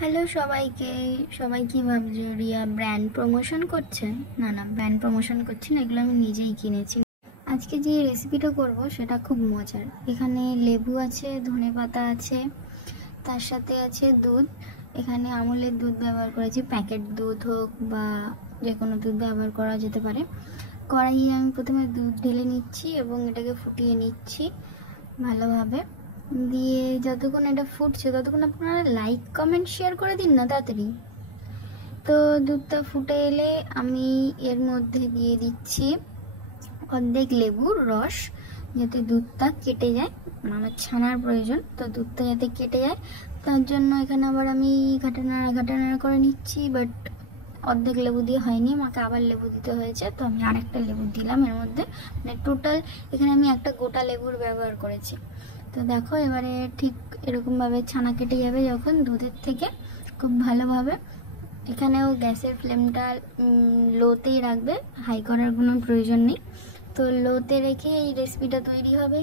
Hello সবাইকে। সবাই কি ভাবছে রিয়া ব্র্যান্ড প্রমোশন করছে? না না, ব্র্যান্ড প্রমোশন করছি না, এগুলো আমি নিজেই কিনেছি। আজকে যে রেসিপিটা করব সেটা খুব মজার। এখানে লেবু আছে, ধনেপাতা আছে, তার সাথে আছে দুধ। এখানে আমুলের দুধ ব্যবহার করেছি, প্যাকেট দুধ হোক বা যে কোনো দুধ ব্যবহার করা যেতে পারে। কড়াইয়ে আমি প্রথমে দুধ ঢেলে নিচ্ছি এবং এটাকে ফুটিয়ে নিচ্ছি ভালোভাবে। দিয়ে যতক্ষণ এটা ফুটছে ততক্ষণ আপনারা লাইক কমেন্ট শেয়ার করে দিন না তাড়াতাড়ি। তো দুধটা ফুটে এলে আমি এর মধ্যে দিয়ে দিচ্ছি অর্ধেক লেবুর রস, যাতে দুধটা কেটে যায়। আমার ছানার প্রয়োজন, তো দুধটা যাতে কেটে যায় তার জন্য এখানে আবার আমি ঘাটানাড়া করে নিচ্ছি। বাট অর্ধেক লেবু দিয়ে হয়নি, আমাকে আবার লেবু দিতে হয়েছে, তো আমি আরেকটা লেবু দিলাম এর মধ্যে। মানে টোটাল এখানে আমি একটা গোটা লেবুর ব্যবহার করেছি। তো দেখো এবারে ঠিক এরকমভাবে ছানা কেটে যাবে যখন দুধের থেকে, খুব ভালোভাবে। এখানেও গ্যাসের ফ্লেমটা লোতেই রাখবে, হাই করার কোনো প্রয়োজন নেই। তো লোতে রেখে এই রেসিপিটা তৈরি হবে।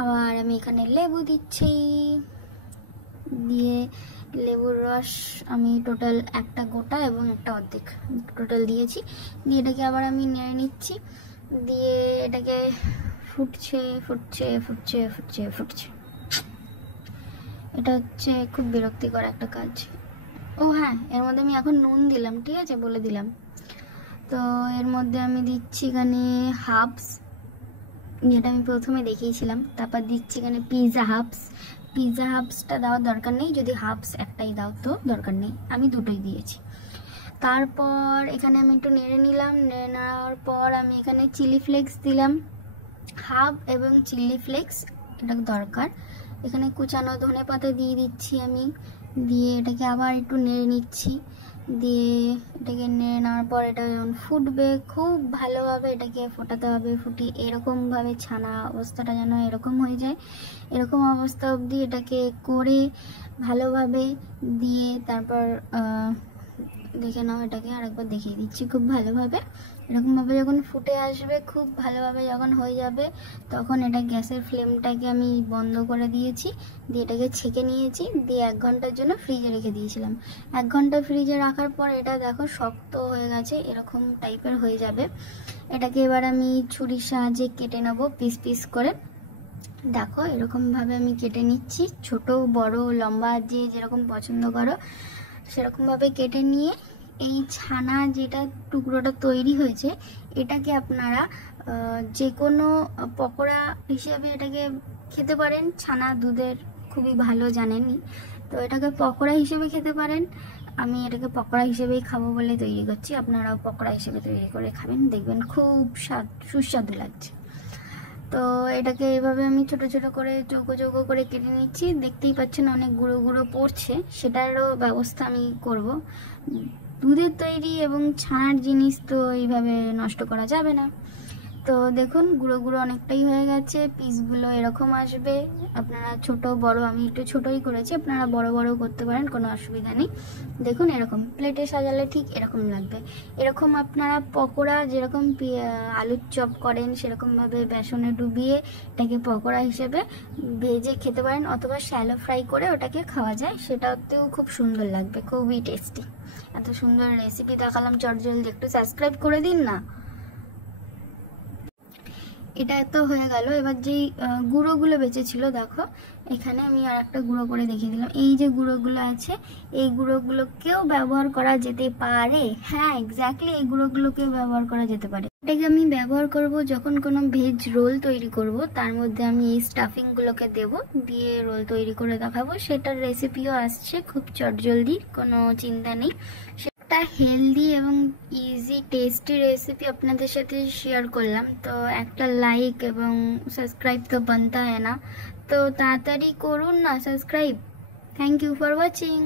আবার আমি এখানে লেবু দিচ্ছি, দিয়ে লেবুর রস আমি টোটাল একটা গোটা এবং একটা অর্ধেক টোটাল দিয়েছি। দিয়ে এটাকে আবার আমি নেড়ে নিচ্ছি। দিয়ে এটাকে ফুটছে ফুটছে ফুটছে ফুটছে ফুটছে। এটা হচ্ছে খুব বিরক্তিকর একটা কাজ। ও হ্যাঁ, এর মধ্যে আমি এখন নুন দিলাম, ঠিক আছে, বলে দিলাম। তো এর মধ্যে আমি দিচ্ছি এখানে হাফস, যেটা আমি প্রথমে দেখিয়েছিলাম। তারপর দিচ্ছি এখানে পিৎজা হাফস। পিৎজা হাফসটা দেওয়ার দরকার নেই, যদি হাফস একটাই দাও তো দরকার নেই, আমি দুটোই দিয়েছি। তারপর এখানে আমি একটু নেড়ে নিলাম। নেড়ে নেওয়ার পর আমি এখানে চিলি ফ্লেক্স দিলাম হাফ, এবং চিলি ফ্লেক্স এটা দরকার। এখানে কুচানো ধনেপাতা দিয়ে দিচ্ছি আমি। দিয়ে এটাকে আবার একটু নেড়ে নিচ্ছি। দিয়ে এটাকে নেড়ে নেওয়ার পর এটা যখন ফুটবে খুব ভালোভাবে এটাকে ফোটাতে হবে। ফুটিয়ে এরকমভাবে ছানা অবস্থাটা যেন এরকম হয়ে যায়, এরকম অবস্থা অবধি এটাকে করে ভালোভাবে দিয়ে তারপর দেখে নাও। এটাকে আরেকবার দেখিয়ে দিচ্ছি খুব ভালোভাবে। এরকমভাবে যখন ফুটে আসবে, খুব ভালোভাবে যখন হয়ে যাবে, তখন এটা গ্যাসের ফ্লেমটাকে আমি বন্ধ করে দিয়েছি। দিয়ে এটাকে ছেঁকে নিয়েছি। দিয়ে 1 ঘন্টার জন্য ফ্রিজে রেখে দিয়েছিলাম। 1 ঘন্টা ফ্রিজে রাখার পর এটা দেখো শক্ত হয়ে গেছে, এরকম টাইপের হয়ে যাবে। এটাকে এবার আমি ছুরির সাহায্যে কেটে নেব পিস পিস করে। দেখো এরকমভাবে আমি কেটে নিচ্ছি, ছোট বড় লম্বা যে যেরকম পছন্দ করো সেরকমভাবে কেটে নিয়ে এই ছানা যেটা টুকরোটা তৈরি হয়েছে এটাকে আপনারা যে কোনো পকোড়া হিসেবে এটাকে খেতে পারেন। ছানা দুধের খুবই ভালো জানেনই, তো এটাকে পকোড়া হিসেবে খেতে পারেন। আমি এটাকে পকোড়া হিসেবেই খাবো বলে তৈরি করছি, আপনারাও পকোড়া হিসেবে তৈরি করে খাবেন, দেখবেন খুব সুস্বাদু লাগছে। তো এটাকে এভাবে আমি ছোট ছোট করে চৌকো চৌকো করে কেটে নিচ্ছি। দেখতেই পাচ্ছেন অনেক গুঁড়ো গুঁড়ো পড়ছে, সেটারও ব্যবস্থা আমি করব। দুধের তৈরি এবং ছানার জিনিস তো এইভাবে নষ্ট করা যাবে না। তো দেখুন গুঁড়ো গুঁড়ো অনেকটাই হয়ে গেছে, পিসগুলো এরকম আসবে। আপনারা ছোট বড়, আমি একটু ছোটই করেছি, আপনারা বড় বড় করতে পারেন, কোনো অসুবিধা নেই। দেখুন এরকম প্লেটে সাজালে ঠিক এরকম লাগবে। এরকম আপনারা পকোড়া যেরকম আলুর চপ করেন সেরকমভাবে বেসনে ডুবিয়ে এটাকে পকোড়া হিসেবে ভেজে খেতে পারেন, অথবা শ্যালো ফ্রাই করে ওটাকে খাওয়া যায়, সেটাতেও খুব সুন্দর লাগবে, খুবই টেস্টি। এত সুন্দর রেসিপি দেখালাম চটজলদি, একটু সাবস্ক্রাইব করে দিন না। এটা তো হয়ে গেল। এবার যেই গুঁড়োগুলো বেঁচেছিল দেখো, এখানে আমি আর একটা গুঁড়ো করে দেখিয়ে দিলাম। এই যে গুঁড়োগুলো আছে এই গুঁড়োগুলোকেও ব্যবহার করা যেতে পারে। হ্যাঁ এক্স্যাক্টলি, এই গুঁড়োগুলোকেও ব্যবহার করা যেতে পারে। এটাকে আমি ব্যবহার করব যখন কোনো ভেজ রোল তৈরি করব, তার মধ্যে আমি এই স্টাফিংগুলোকে দেব, দিয়ে রোল তৈরি করে দেখাবো। সেটার রেসিপিও আসছে খুব চটজলদি, কোনো চিন্তা নেই। একটা হেলদি এবং ইজি টেস্টি রেসিপি আপনাদের সাথে শেয়ার করলাম। তো একটা লাইক এবং সাবস্ক্রাইব তো বানতা है ना, তো তাড়াতাড়ি করুন না subscribe. Thank you for watching.